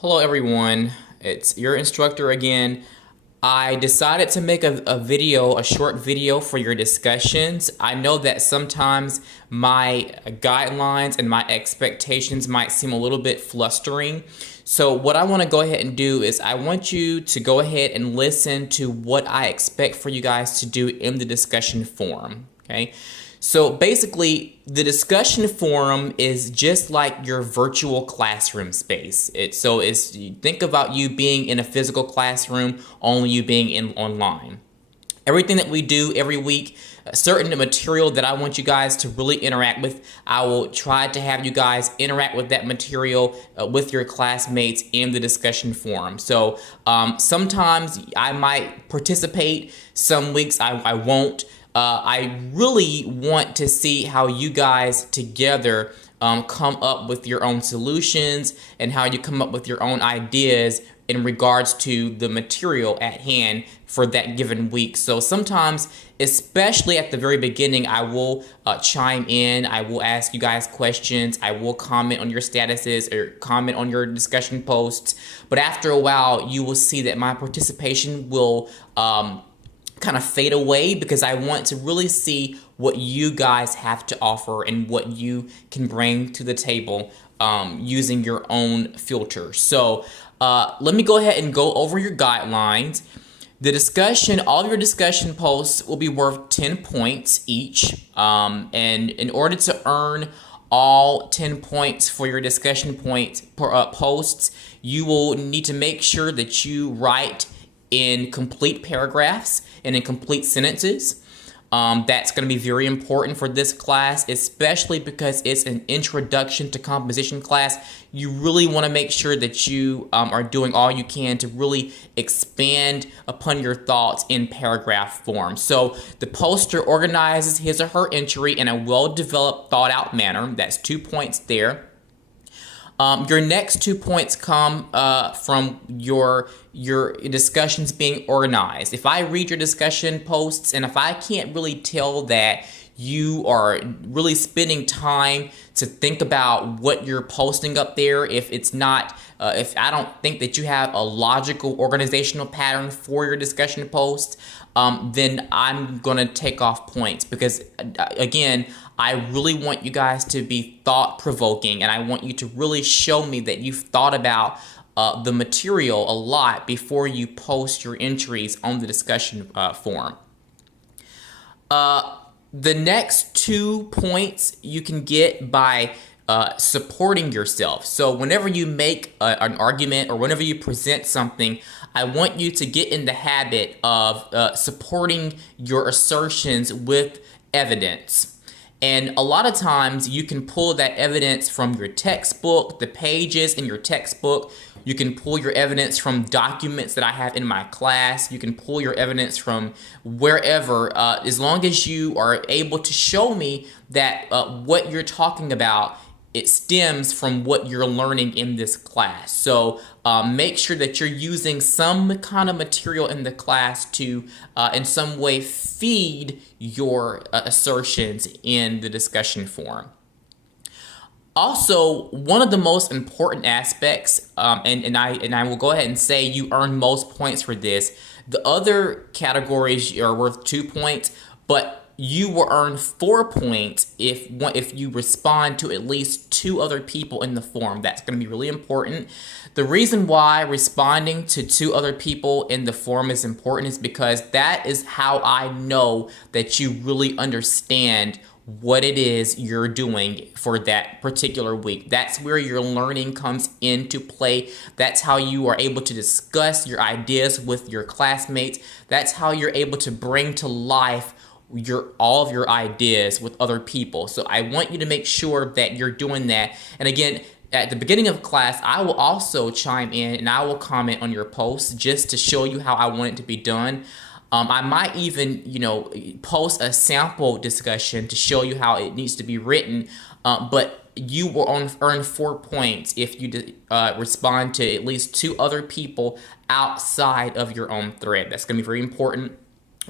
Hello everyone, it's your instructor again. I decided to make a short video for your discussions. I know that sometimes my guidelines and my expectations might seem a little bit flustering. So what I want to go ahead and do is I want you to go ahead and listen to what I expect for you guys to do in the discussion forum, okay? So basically, the discussion forum is just like your virtual classroom space. Think about you being in a physical classroom, only you being online. Everything that we do every week, a certain material that I want you guys to really interact with, I will try to have you guys interact with that material with your classmates in the discussion forum. So sometimes I might participate, some weeks I won't. I really want to see how you guys together come up with your own solutions and how you come up with your own ideas in regards to the material at hand for that given week. So sometimes, especially at the very beginning, I will chime in, I will ask you guys questions, I will comment on your statuses or comment on your discussion posts. But after a while, you will see that my participation will kind of fade away because I want to really see what you guys have to offer and what you can bring to the table using your own filter. So let me go ahead and go over your guidelines. The discussion, all of your discussion posts will be worth 10 points each. And in order to earn all 10 points for your discussion posts, you will need to make sure that you write in complete paragraphs and in complete sentences. That's going to be very important for this class, especially because it's an introduction to composition class. You really want to make sure that you are doing all you can to really expand upon your thoughts in paragraph form. So the poster organizes his or her entry in a well-developed, thought-out manner. That's 2 points there. Your next 2 points come from your discussions being organized. If I read your discussion posts and if I can't really tell that you are really spending time to think about what you're posting up there, if I don't think that you have a logical organizational pattern for your discussion post, then I'm gonna take off points because again, I really want you guys to be thought-provoking and I want you to really show me that you've thought about the material a lot before you post your entries on the discussion forum. The next 2 points you can get by supporting yourself. So whenever you make an argument or whenever you present something, I want you to get in the habit of supporting your assertions with evidence. And a lot of times you can pull that evidence from your textbook, the pages in your textbook. You can pull your evidence from documents that I have in my class. You can pull your evidence from wherever, as long as you are able to show me that what you're talking about, it stems from what you're learning in this class. So make sure that you're using some kind of material in the class to in some way feed your assertions in the discussion forum. Also, one of the most important aspects, and I will go ahead and say you earn most points for this. The other categories are worth 2 points, but you will earn 4 points if you respond to at least 2 other people in the forum. That's going to be really important. The reason why responding to 2 other people in the forum is important is because that is how I know that you really understand what it is you're doing for that particular week. That's where your learning comes into play. That's how you are able to discuss your ideas with your classmates. That's how you're able to bring to life all of your ideas with other people. So I want you to make sure that you're doing that. And again, at the beginning of class, I will also chime in and I will comment on your posts just to show you how I want it to be done. I might even, post a sample discussion to show you how it needs to be written, but you will earn 4 points if you respond to at least 2 other people outside of your own thread. That's going to be very important.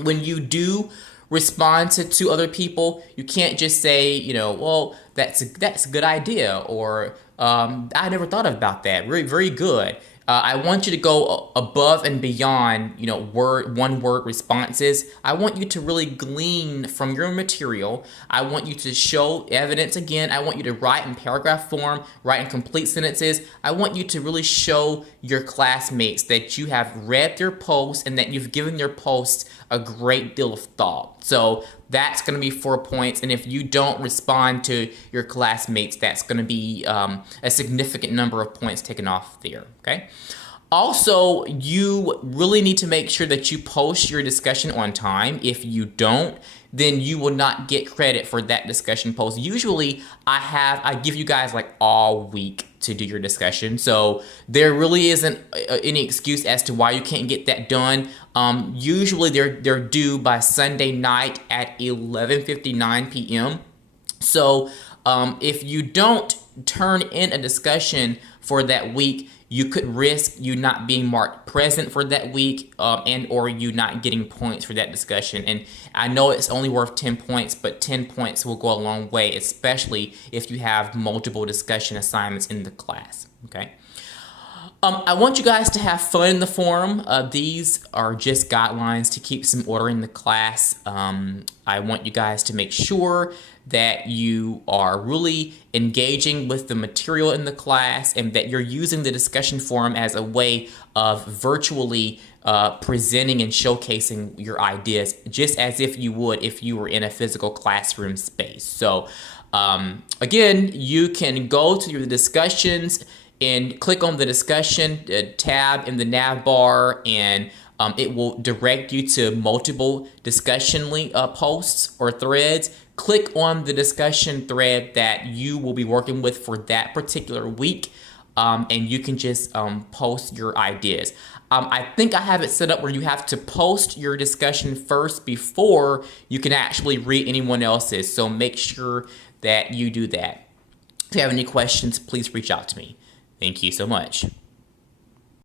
When you do respond to 2 other people, you can't just say, well, that's a good idea, or I never thought about that. Very, very good. I want you to go above and beyond, one word responses. I want you to really glean from your material. I want you to show evidence again. I want you to write in paragraph form, write in complete sentences. I want you to really show your classmates that you have read their posts and that you've given their posts a great deal of thought. So that's going to be 4 points. And if you don't respond to your classmates, that's going to be a significant number of points taken off there. Okay. Also, you really need to make sure that you post your discussion on time. If you don't, then you will not get credit for that discussion post. Usually I give you guys like all week to do your discussion. So there really isn't any excuse as to why you can't get that done. Usually they're due by Sunday night at 11:59 p.m. So if you don't turn in a discussion for that week, you could risk you not being marked present for that week and or you not getting points for that discussion. And I know it's only worth 10 points, but 10 points will go a long way, especially if you have multiple discussion assignments in the class, okay? I want you guys to have fun in the forum. These are just guidelines to keep some order in the class. I want you guys to make sure that you are really engaging with the material in the class and that you're using the discussion forum as a way of virtually presenting and showcasing your ideas, just as if you would if you were in a physical classroom space. So again, you can go to your discussions and click on the discussion tab in the nav bar, and it will direct you to multiple discussion link posts or threads. Click on the discussion thread that you will be working with for that particular week, and you can just post your ideas. I think I have it set up where you have to post your discussion first before you can actually read anyone else's, so make sure that you do that. If you have any questions, please reach out to me. Thank you so much.